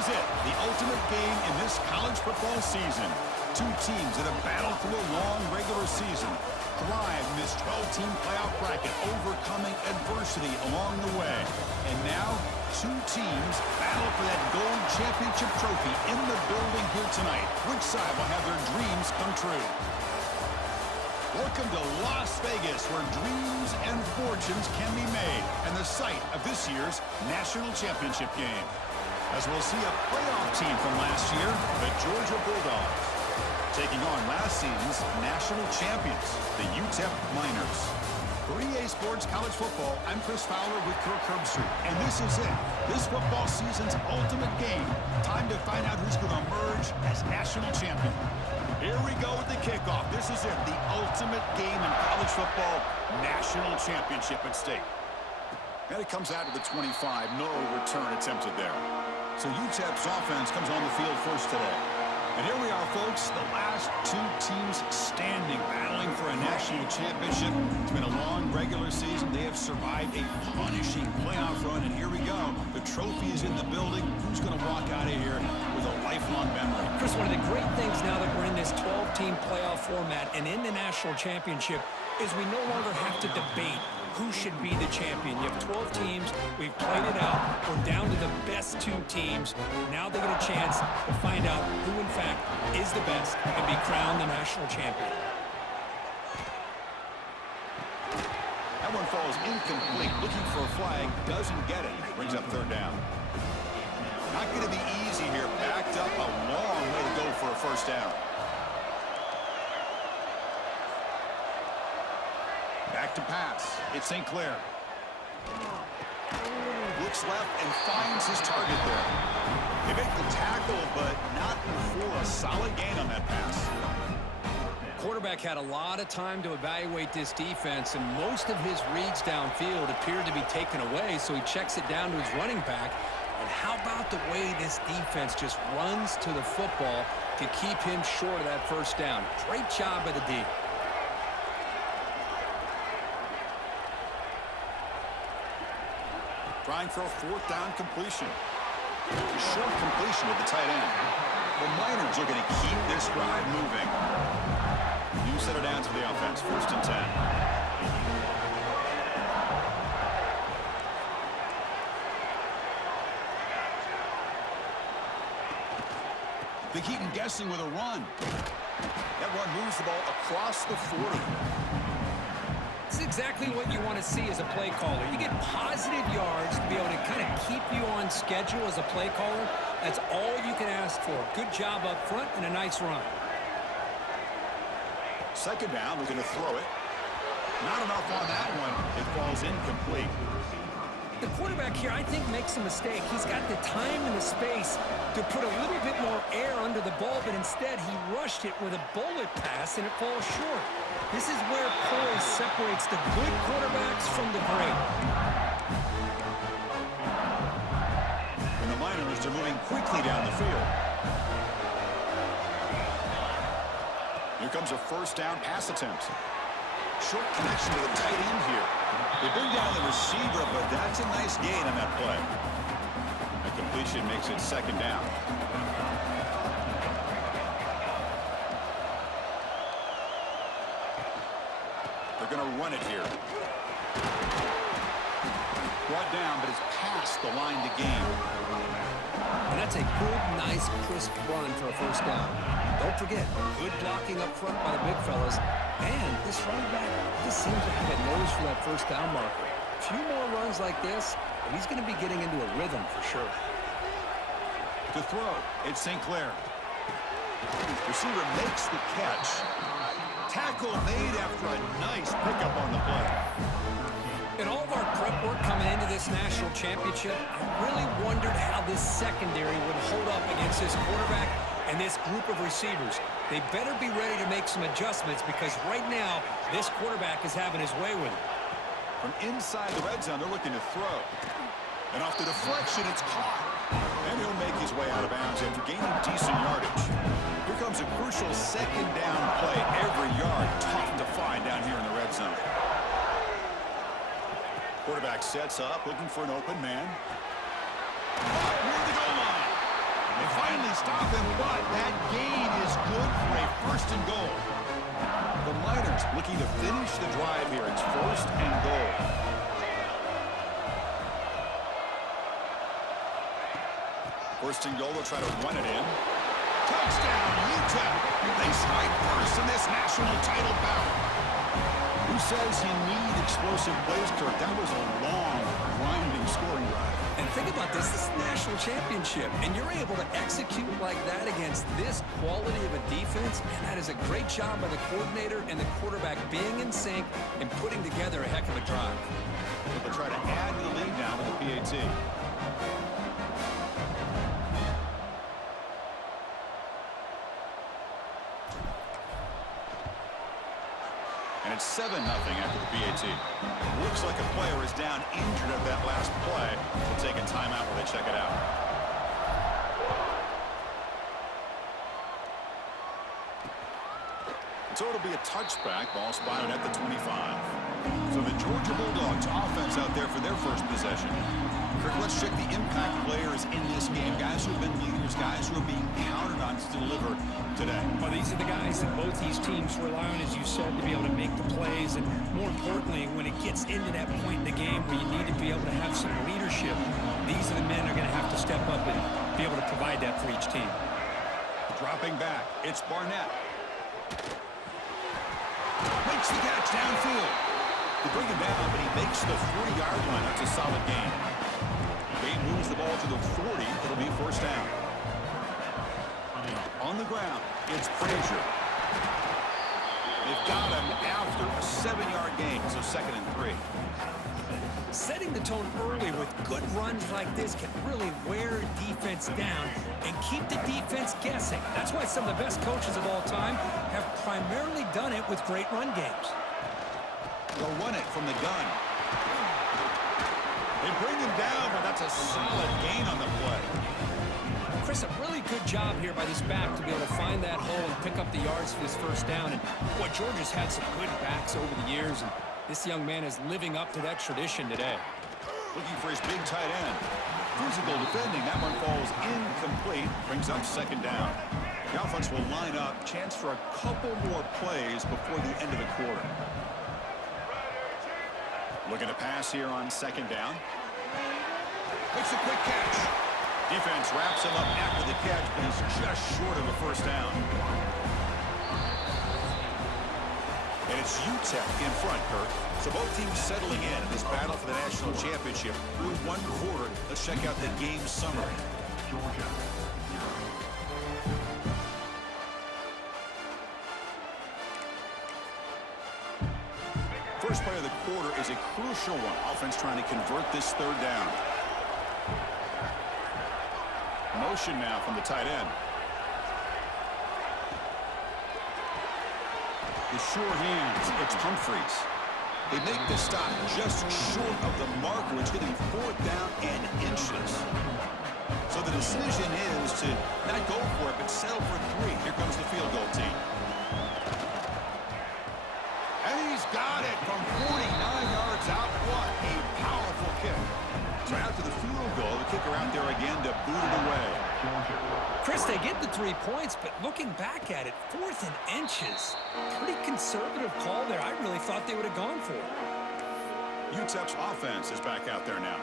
is it, the ultimate game in this college football season. Two teams that have battled through a long regular season, thrive in this 12-team playoff bracket, overcoming adversity along the way. And now, two teams battle for that gold championship trophy in the building here tonight. Which side will have their dreams come true? Welcome to Las Vegas, where dreams and fortunes can be made, and the site of this year's national championship game. As we'll see a playoff team from last year, the Georgia Bulldogs, taking on last season's national champions, the UTEP Miners. For EA Sports College Football, I'm Chris Fowler with Kirk Herbstreit, and this is it. This football season's ultimate game. Time to find out who's going to emerge as national champion. Here we go with the kickoff. This is it, the ultimate game in college football, national championship at stake. And it comes out to the 25, no return attempted there. So UTEP's offense comes on the field first today. And here we are, folks, the last two teams standing, battling for a national championship. It's been a long regular season. They have survived a punishing playoff run, and here we go. The trophy is in the building. Who's going to walk out of here with a lifelong memory? Chris, one of the great things now that we're in this 12-team playoff format and in the national championship is we no longer have to debate who should be the champion. You have 12 teams. We've played it out. We're down to the best two teams. Now they get a chance to find out who, in fact, is the best and be crowned the national champion. That one falls incomplete. Looking for a flag. Doesn't get it. Brings up third down. Not going to be easy here. Backed up a long way to go for a first down. Back to pass. It's St. Clair. Looks left and finds his target there. They make the tackle, but not before a solid gain on that pass. Quarterback had a lot of time to evaluate this defense, and most of his reads downfield appeared to be taken away, so he checks it down to his running back. And how about the way this defense just runs to the football to keep him short of that first down? Great job by the D. Trying for a fourth down completion. A short completion with the tight end. The Miners are going to keep this drive moving. New set of downs for the offense. 1st and 10. They keep him guessing with a run. That run moves the ball across the 40. It's exactly what you want to see as a play caller. You get positive yards to be able to kind of keep you on schedule as a play caller. That's all you can ask for. Good job up front and a nice run. Second down, looking to throw it. Not enough on that one. It falls incomplete. The quarterback here, I think, makes a mistake. He's got the time and the space to put a little bit more air under the ball, but instead he rushed it with a bullet pass, and it falls short. This is where poise separates the good quarterbacks from the great. And the Miners are moving quickly down the field. Here comes a first down pass attempt. Short connection to the tight end here. They bring down the receiver, but that's a nice gain on that play. A completion makes it second down. They're going to run it here. Brought down, but it's past the line to gain. And that's a good, nice, crisp run for a first down. Don't forget, good blocking up front by the big fellas. And this running back just seems to have a nose for that first down marker. A few more runs like this, and he's going to be getting into a rhythm for sure. To throw, it's St. Clair. Receiver makes the catch. Tackle made after a nice pickup on the play. In all of our prep work coming into this national championship, I really wondered how this secondary would hold up against this quarterback and this group of receivers. They better be ready to make some adjustments because right now, this quarterback is having his way with it. From inside the red zone, they're looking to throw. And off the deflection, it's caught. And he'll make his way out of bounds after gaining decent yardage. Here comes a crucial second down play. Every yard tough to find down here in the red zone. Quarterback sets up, looking for an open man. Near the goal line. finally stop him, but that gain is good for a first and goal. The Miners looking to finish the drive here. It's first and goal. First and goal, they'll try to run it in. Touchdown, UTEP. They strike first in this national title bout. Who says you need explosive plays, Kirk? That was a long, grinding scoring drive. And think about this. This is the national championship, and you're able to execute like that against this quality of a defense, and that is a great job by the coordinator and the quarterback being in sync and putting together a heck of a drive. They'll try to add to the lead now with the PAT. And it's 7-0 after the PAT. Looks like a player is down injured at that last play. We'll take a timeout while they check it out. So it'll be a touchback. Ball spotted at the 25. So the Georgia Bulldogs offense out there for their first possession. Kirk, let's check the impact players in this game. Guys who have been leaders, guys who are being counted on to deliver today. Well, these are the guys that both these teams rely on, as you said, to be able to make the plays. And more importantly, when it gets into that point in the game where you need to be able to have some leadership, these are the men who are going to have to step up and be able to provide that for each team. Dropping back, it's Barnett. Makes the catch downfield. They bring him down, but he makes the 40-yard line. That's a solid gain. He moves the ball to the 40. It'll be first down. On the ground, it's Frazier. They've got him after a 7-yard gain, so 2nd and 3. Setting the tone early with good runs like this can really wear defense down and keep the defense guessing. That's why some of the best coaches of all time have primarily done it with great run games. They'll run it from the gun. They bring him down, but that's a solid gain on the play. Chris, a really good job here by this back to be able to find that hole and pick up the yards for this first down. And boy, Georgia's had some good backs over the years, and this young man is living up to that tradition today. Looking for his big tight end. Physical defending. That one falls incomplete. Brings up 2nd down. The offense will line up. Chance for a couple more plays before the end of the quarter. Looking to pass here on 2nd down. Makes a quick catch. Defense wraps him up after the catch, but he's just short of a first down. And it's UTEP in front, Kirk. So both teams settling in this battle for the national championship. Through one quarter, let's check out the game summary. Georgia. First play of the quarter is a crucial one. Offense trying to convert this 3rd down. Motion now from the tight end. The sure hands, it's Humphreys. They make the stop just short of the marker. It's going to be 4th down and inches. So the decision is to not go for it, but settle for 3. Here comes the field goal team. And he's got it from 49 yards out. What a powerful kick. So after the field goal, the kicker out there again to boot it away. Chris, they get the 3 points, but looking back at it, 4th and inches. Pretty conservative call there. I really thought they would have gone for it. UTEP's offense is back out there now.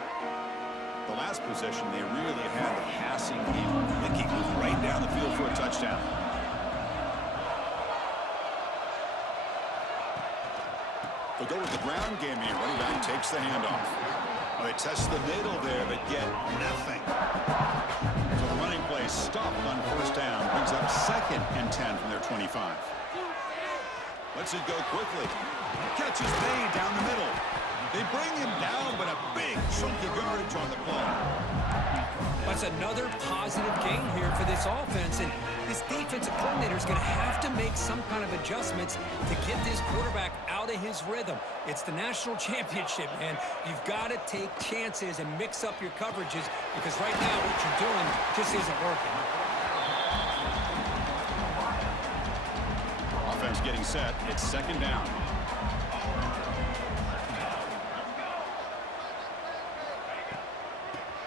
The last possession, they really had the passing game. The kick was right down the field for a touchdown. They'll go with the ground game here. Running back takes the handoff. Well, they test the middle there, but get nothing. So the running play stopped on first down. Brings up 2nd and 10 from their 25. Lets it go quickly. Catch is made down the middle. They bring him down, but a big chunk of yardage on the play. That's another positive gain here for this offense, and this defensive coordinator is going to have to make some kind of adjustments to get this quarterback out of his rhythm. It's the national championship, man. You've got to take chances and mix up your coverages, because right now what you're doing just isn't working. Offense getting set. It's 2nd down.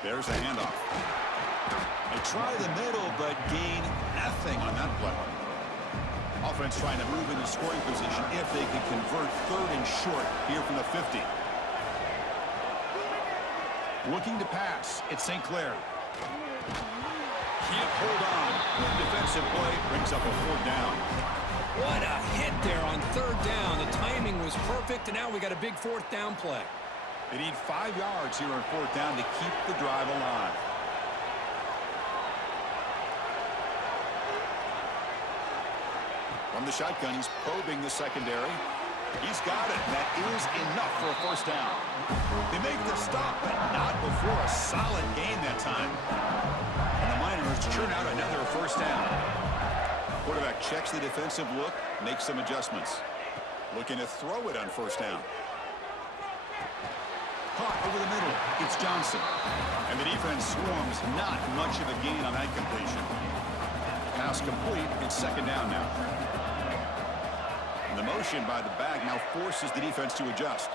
There's a handoff. A Try the middle, but gain nothing on that play. Offense trying to move into scoring position if they can convert 3rd and short here from the 50. Looking to pass. It's St. Clair. Can't hold on. Good defensive play brings up a 4th down. What a hit there on 3rd down. The timing was perfect, and now we got a big 4th down play. They need 5 yards here on 4th down to keep the drive alive. From the shotgun, he's probing the secondary. He's got it. That is enough for a 1st down. They make the stop, but not before a solid gain that time. And the Miners churn out another 1st down. Quarterback checks the defensive look, makes some adjustments. Looking to throw it on 1st down. Caught over the middle. It's Johnson. And the defense swarms. Not much of a gain on that completion. Pass complete. It's 2nd down now. And the motion by the back now forces the defense to adjust.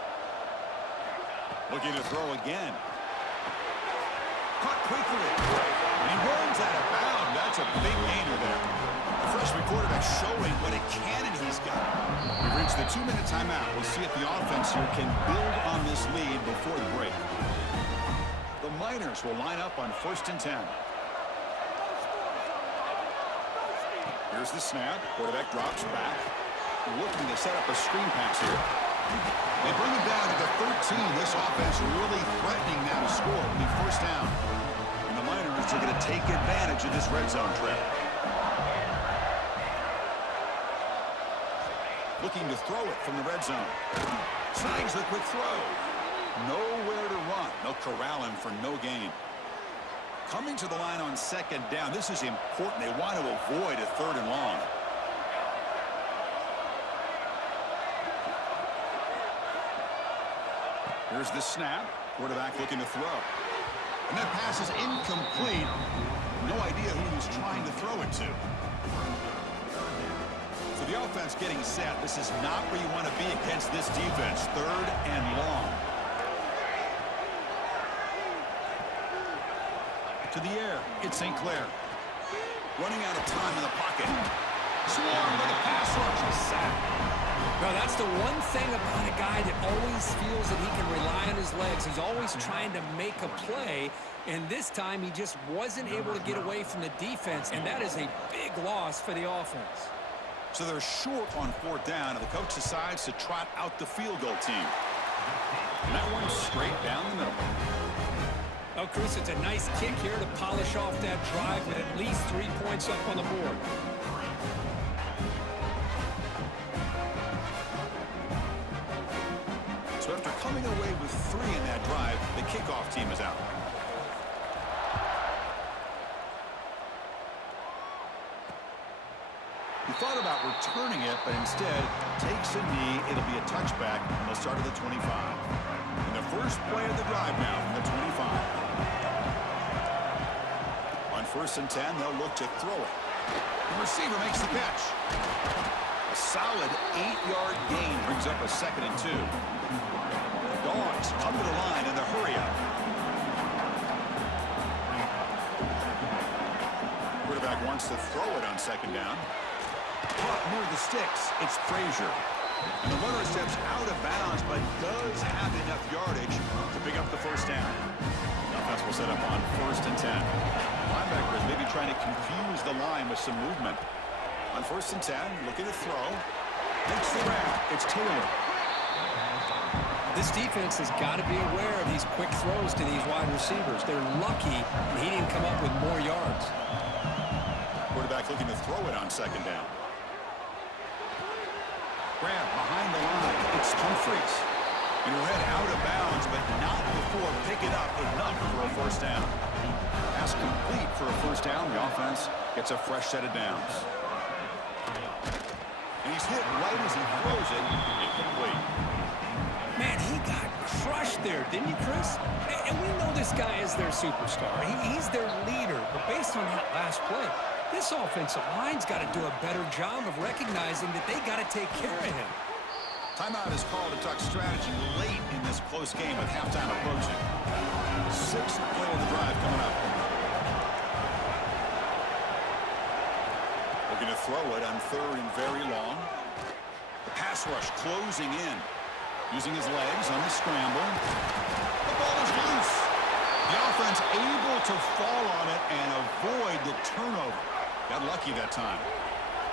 Looking to throw again. Caught quickly. And he runs out of bounds. That's a big gainer there. The freshman quarterback showing what a cannon he's got. We've reached the 2-minute timeout. We'll see if the offense here can build on this lead before the break. The Miners will line up on 1st and 10. Here's the snap. Quarterback drops back. Looking to set up a screen pass here. They bring him down to the 13. This offense really threatening now to score. It'll be 1st down. And the Miners are going to take advantage of this red zone trip. Looking to throw it from the red zone. Snags the quick throw. Nowhere to run. They'll corral him for no gain. Coming to the line on 2nd down. This is important. They want to avoid a 3rd and long. Here's the snap. Quarterback looking to throw. And that pass is incomplete. No idea who he was trying to throw it to. So the offense getting set. This is not where you want to be against this defense. 3rd and long. To the air. It's St. Clair. Running out of time in the pocket. Swarmed by the pass rush. A sack. No, that's the one thing about a guy that always feels that he can rely on his legs. He's always trying to make a play, and this time he just wasn't able to get away from the defense, and that is a big loss for the offense. So they're short on 4th down, and the coach decides to trot out the field goal team. And that one's straight down the middle. Oh, Chris, it's a nice kick here to polish off that drive with at least 3 points up on the board. So after coming away with 3 in that drive, the kickoff team is out. He thought about returning it, but instead takes a knee. It'll be a touchback, and they'll start at the 25. And the first play of the drive now from the 25. On 1st and 10, they'll look to throw it. The receiver makes the catch. A solid 8-yard gain brings up a 2nd and 2. Dogs come to the line in the hurry-up. Quarterback wants to throw it on 2nd down. Caught near the sticks. It's Frazier. And the runner steps out of bounds, but does have enough yardage to pick up the 1st down. The offense will set up on 1st and 10. Linebackers maybe trying to confuse the line with some movement. On 1st and 10, looking to throw. Takes the grab. It's Taylor. This defense has got to be aware of these quick throws to these wide receivers. They're lucky he didn't come up with more yards. Quarterback looking to throw it on 2nd down. Grab behind the line. It's Humphries. And head out of bounds, but not before picking up enough for a 1st down. Pass complete for a 1st down. The offense gets a fresh set of downs. And he's hit right as he throws it. Incomplete. Man, he got crushed there, didn't you, Chris? And we know this guy is their superstar. He's their leader. But based on that last play, this offensive line's got to do a better job of recognizing that they got to take care of him. Timeout is called to talk strategy late in this close game with halftime approaching. 6th play of the drive coming up. Looking to throw it on 3rd and very long. The pass rush closing in. Using his legs on the scramble. The ball is loose. The offense able to fall on it and avoid the turnover. Got lucky that time.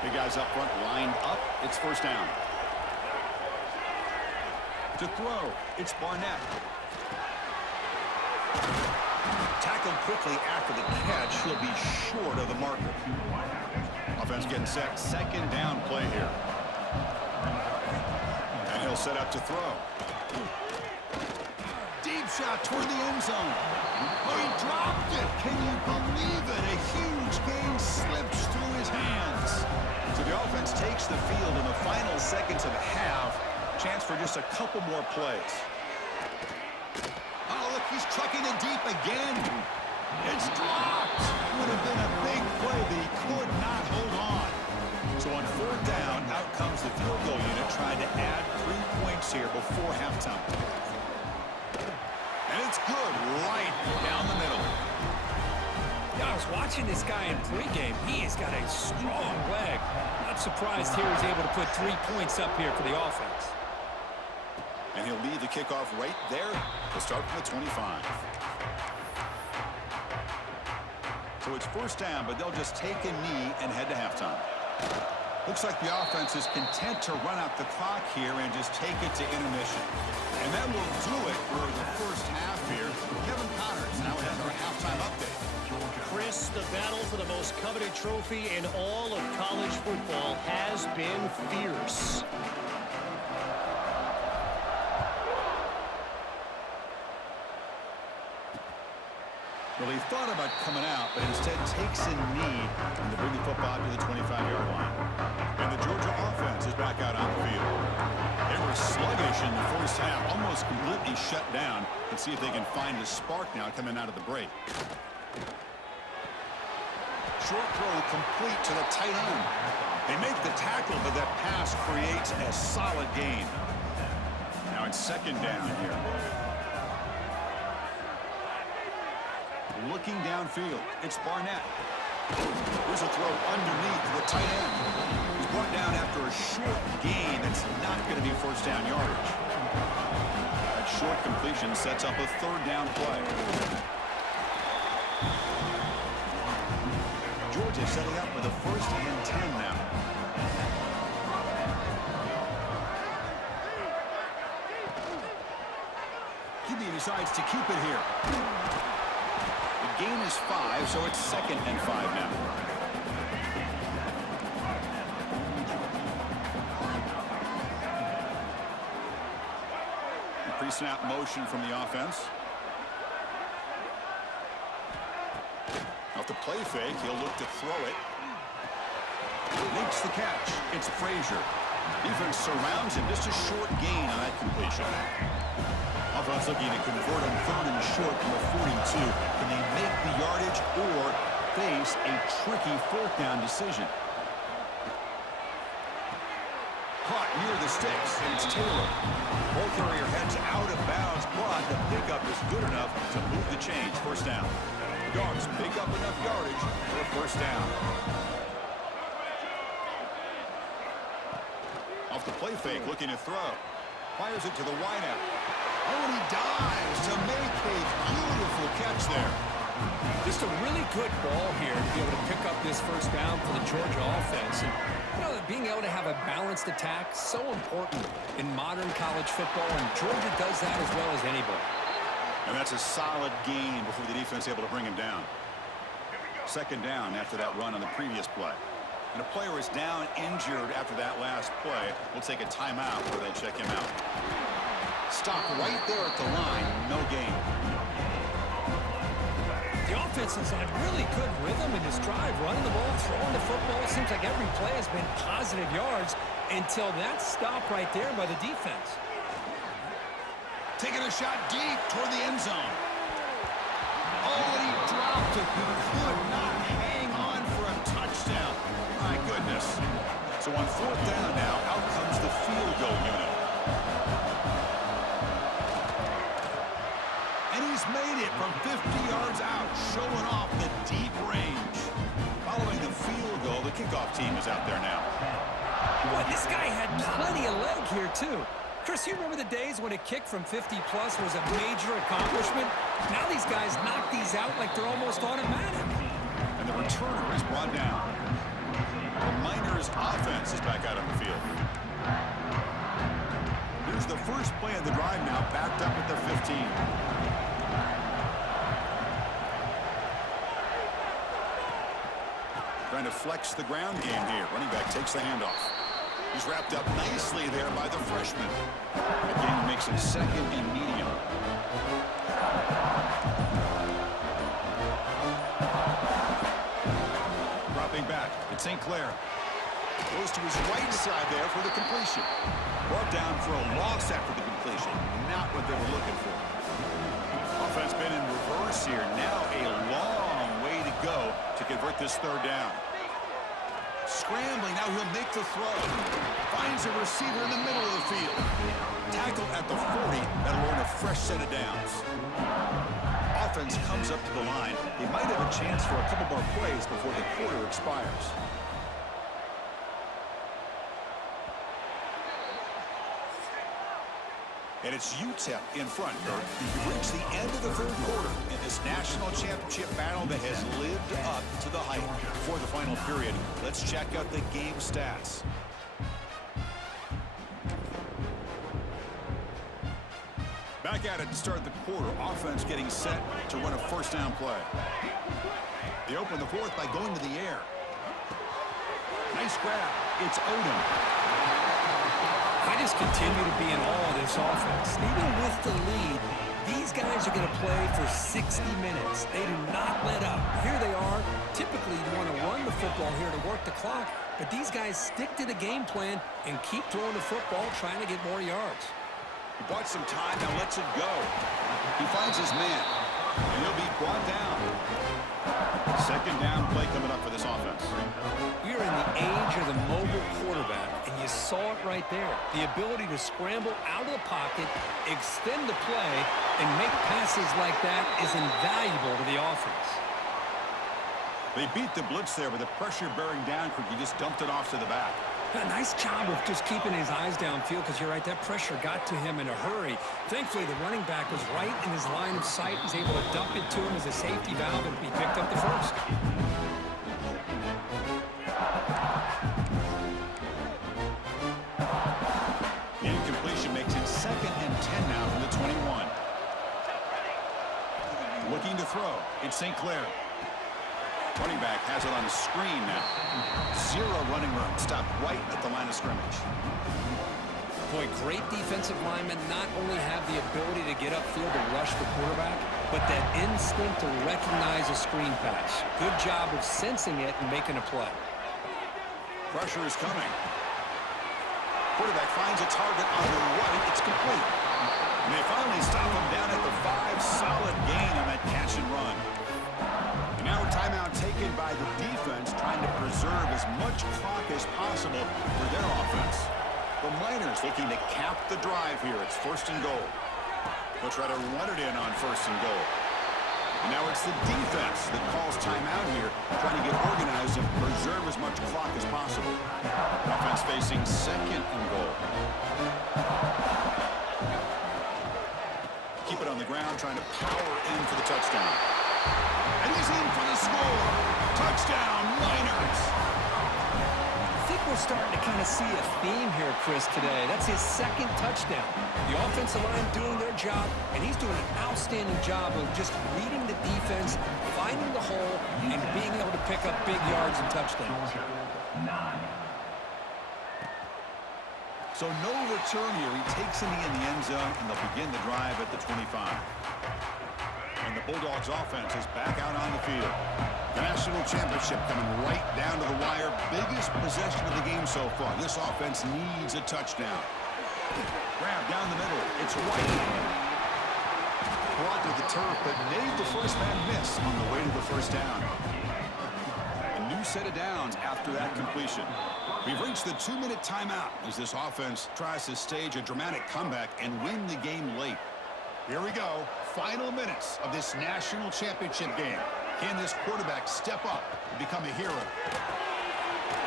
Big guys up front lined up. It's 1st down. To throw, it's Barnett. Tackled quickly after the catch. He'll be short of the marker. Offense getting set. 2nd down play here. And he'll set up to throw. Deep shot toward the end zone. Oh, he dropped it. Can you believe it? A huge gain slips through his hands. So the offense takes the field in the final seconds of the half. Chance for just a couple more plays. Oh, look, he's trucking it deep again. It's dropped. Would have been a big play, but he could not hold on. So on 4th down, out comes the field goal unit trying to add 3 points here before halftime. And it's good right down the middle. Yeah, I was watching this guy in pregame. He has got a strong leg. Not surprised here he's able to put 3 points up here for the offense. And he'll lead the kickoff right there. He'll start from the 25. So it's 1st down, but they'll just take a knee and head to halftime. Looks like the offense is content to run out the clock here and just take it to intermission. And that will do it for the 1st half here. Kevin Connors now has our halftime update. Chris, the battle for the most coveted trophy in all of college football has been fierce. Well, he thought about coming out, but instead takes a knee to bring the football to the 25-yard line. And the Georgia offense is back out on the field. They were sluggish in the 1st half, almost completely shut down. Let's see if they can find a spark now coming out of the break. Short throw complete to the tight end. They make the tackle, but that pass creates a solid gain. Now it's 2nd down here. Looking downfield, it's Barnett. Here's a throw underneath the tight end. He's brought down after a short gain that's not going to be 1st down yardage. That short completion sets up a 3rd down play. Georgia setting up with a 1st and 10 now. Kibbe decides to keep it here. Gain is 5, so it's 2nd and 5 now. Pre-snap motion from the offense. Off the play fake, he'll look to throw it. Makes the catch. It's Frazier. Defense surrounds him. Just a short gain on that completion. Offense looking to convert on 3rd and short from the 42. Can they make the yardage or face a tricky 4th down decision? Caught near the sticks. It's Taylor. Ball carrier heads out of bounds, but the pickup is good enough to move the chains. 1st down. Dogs pick up enough yardage for a 1st down. Off the play fake, looking to throw. Fires it to the wideout. Oh, and he dives to make a beautiful catch there. Just a really good ball here to be able to pick up this 1st down for the Georgia offense. And, you know, being able to have a balanced attack, so important in modern college football, and Georgia does that as well as anybody. And that's a solid gain before the defense able to bring him down. 2nd down after that run on the previous play. And a player is down injured after that last play. We'll take a timeout where they check him out. Stop right there at the line. No gain. The offense has had really good rhythm in this drive, running the ball, throwing the football. It seems like every play has been positive yards until that stop right there by the defense. Taking a shot deep toward the end zone. Oh, and he dropped it. He could not hang on for a touchdown. My goodness. So on 4th down now, out comes the field goal unit. And he's made it from 50 yards out, showing off the deep range. Following the field goal, the kickoff team is out there now. Boy, this guy had plenty of leg here, too. Chris, you remember the days when a kick from 50-plus was a major accomplishment? Now these guys knock these out like they're almost automatic. And the returner is brought down. The Miners' offense is back out on the field. Here's the first play of the drive now, backed up at the 15. Trying to flex the ground game here. Running back takes the handoff. He's wrapped up nicely there by the freshman. Again, makes it second and medium. Dropping back, it's St. Clair. Goes to his right side there for the completion. Brought down for a loss after the completion. Not what they were looking for. Offense been in reverse here. Now a long way to go to convert this third down. Scrambling, now he'll make the throw. Finds a receiver in the middle of the field. Tackle at the 40, that'll earn a fresh set of downs. Offense comes up to the line. They might have a chance for a couple more plays before the quarter expires. And it's UTEP in front, Kurt. We've reached the end of the third quarter in this national championship battle that has lived up to the hype. For the final period, let's check out the game stats. Back at it to start the quarter. Offense getting set to run a first down play. They open the fourth by going to the air. Nice grab. It's Odom. I just continue to be in awe of this offense. Even with the lead, these guys are going to play for 60 minutes. They do not let up. Here they are. Typically, you want to run the football here to work the clock, but these guys stick to the game plan and keep throwing the football, trying to get more yards. He bought some time, now lets it go. He finds his man, and he'll be brought down. Second down play coming up for this offense. We are in the age of the mobile quarterback, and you saw it right there. The ability to scramble out of the pocket, extend the play, and make passes like that is invaluable to the offense. They beat the blitz there with the pressure bearing down. He just dumped it off to the back. A nice job of just keeping his eyes downfield, because you're right, that pressure got to him in a hurry. Thankfully, the running back was right in his line of sight. He was able to dump it to him as a safety valve, and he picked up the first. The incompletion makes it second and 10 now from the 21. Looking to throw. It's St. Clair. Running back has it on the screen now. Zero running room. Stopped right at the line of scrimmage. Boy, great defensive linemen not only have the ability to get upfield to rush the quarterback, but that instinct to recognize a screen pass. Good job of sensing it and making a play. Pressure is coming. Quarterback finds a target on the right. It's complete. And they finally stop him down at the 5. Solid gain on that catch and run. And now a timeout taken by the defense, trying to preserve as much clock as possible for their offense. The Miners looking to cap the drive here. It's first and goal. They'll try to run it in on first and goal. And now it's the defense that calls timeout here, trying to get organized and preserve as much clock as possible. Offense facing second and goal. Keep it on the ground, trying to power in for the touchdown. And he's in for the score. Touchdown, Miners. I think we're starting to kind of see a theme here, Chris, today. That's his second touchdown. The offensive line doing their job, and he's doing an outstanding job of just reading the defense, finding the hole, and being able to pick up big yards and touchdowns. So no return here. He takes in the end zone, and they'll begin the drive at the 25. And the Bulldogs offense is back out on the field. The national championship coming right down to the wire. Biggest possession of the game so far. This offense needs a touchdown. Grab down the middle. It's White. Brought to the turf, but made the first man miss on the way to the first down. A new set of downs after that completion. We've reached the 2-minute timeout as this offense tries to stage a dramatic comeback and win the game late. Here we go. Final minutes of this national championship game. Can this quarterback step up and become a hero?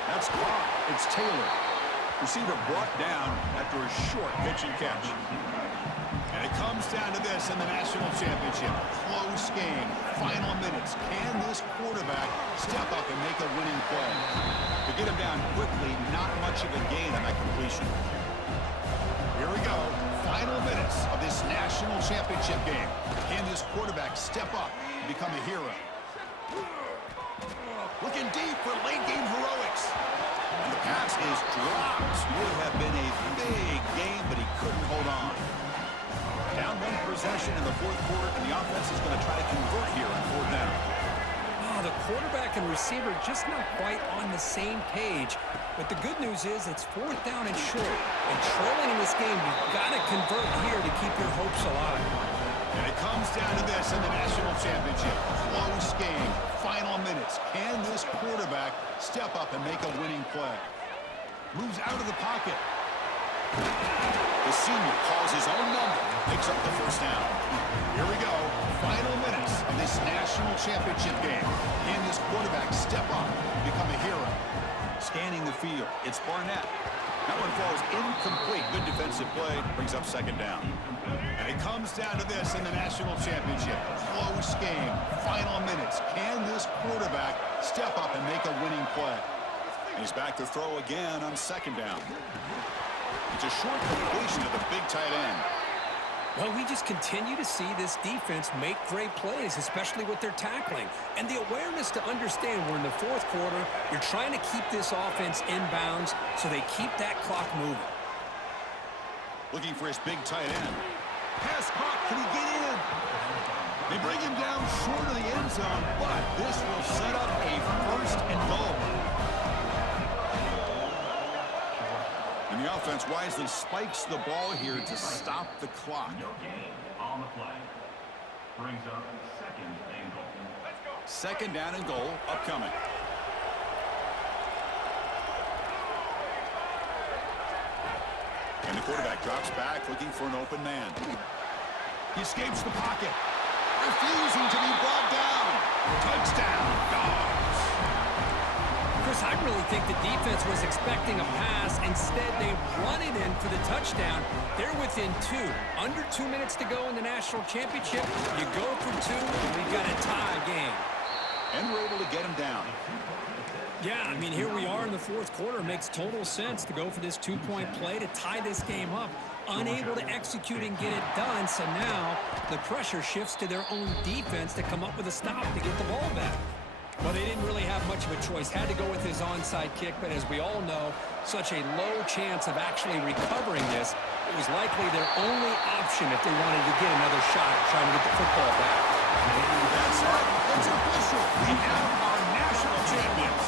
That's caught. It's Taylor. Receiver brought down after a short pitch and catch. And it comes down to this in the national championship. Close game. Final minutes. Can this quarterback step up and make a winning play? To get him down quickly, not much of a gain on that completion. Here we go. Final minutes of this national championship game. Can this quarterback step up and become a hero? Looking deep for late game heroics. And the pass is dropped. Would have been a big game, but he couldn't hold on. Down one possession in the fourth quarter, and the offense is going to try to convert here on fourth down. Oh, the quarterback and receiver just not quite on the same page. But the good news is it's fourth down and short. And trailing in this game, you've got to convert here to keep your hopes alive. And it comes down to this in the national championship. Close game. Final minutes. Can this quarterback step up and make a winning play? Moves out of the pocket. The senior calls his own number. Picks up the first down. Here we go. Final minutes of this national championship game. Can this quarterback step up and become a hero? Scanning the field. It's Barnett. That one falls incomplete. Good defensive play. Brings up second down. And it comes down to this in the national championship. Close game. Final minutes. Can this quarterback step up and make a winning play? And he's back to throw again on second down. It's a short completion to the big tight end. Well, we just continue to see this defense make great plays, especially with their tackling. And the awareness to understand we're in the fourth quarter, you're trying to keep this offense in bounds so they keep that clock moving. Looking for his big tight end. Pass caught. Can he get in? They bring him down short of the end zone, but this will set up a first and goal. And the offense wisely spikes the ball here to stop the clock. No gain on the play. Brings up second and goal. Let's go. Second down and goal upcoming. And the quarterback drops back looking for an open man. He escapes the pocket. Refusing to be brought down. Touchdown, Dogs. Chris, I really think the defense was expecting a pass. Instead, they run it in for the touchdown. They're within 2. Under 2 minutes to go in the national championship. You go for 2, and we've got a tie game. And we're able to get him down. Yeah, I mean, here we are in the fourth quarter. It makes total sense to go for this 2-point play to tie this game up. Unable to execute and get it done, so now the pressure shifts to their own defense to come up with a stop to get the ball back. Well, they didn't really have much of a choice. Had to go with his onside kick, but as we all know, such a low chance of actually recovering this. It was likely their only option if they wanted to get another shot at trying to get the football back. That's it. It's official. We have our national champions.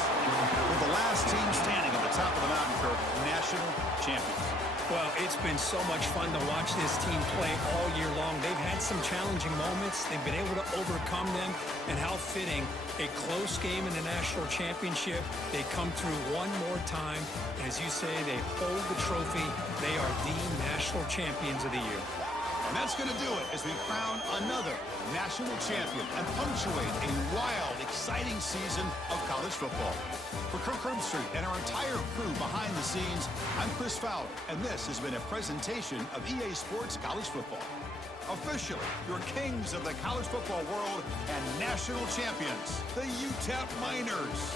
With the last team standing at the top of the mountain curve, national champions. Well, it's been so much fun to watch this team play all year long. They've had some challenging moments. They've been able to overcome them. And how fitting, a close game in the national championship. They come through one more time. And as you say, they hold the trophy. They are the national champions of the year. And that's going to do it as we crown another national champion and punctuate a wild, exciting season of college football. For Kirk Herbstreit and our entire crew behind the scenes, I'm Chris Fowler, and this has been a presentation of EA Sports College Football. Officially, your kings of the college football world and national champions, the UTEP Miners.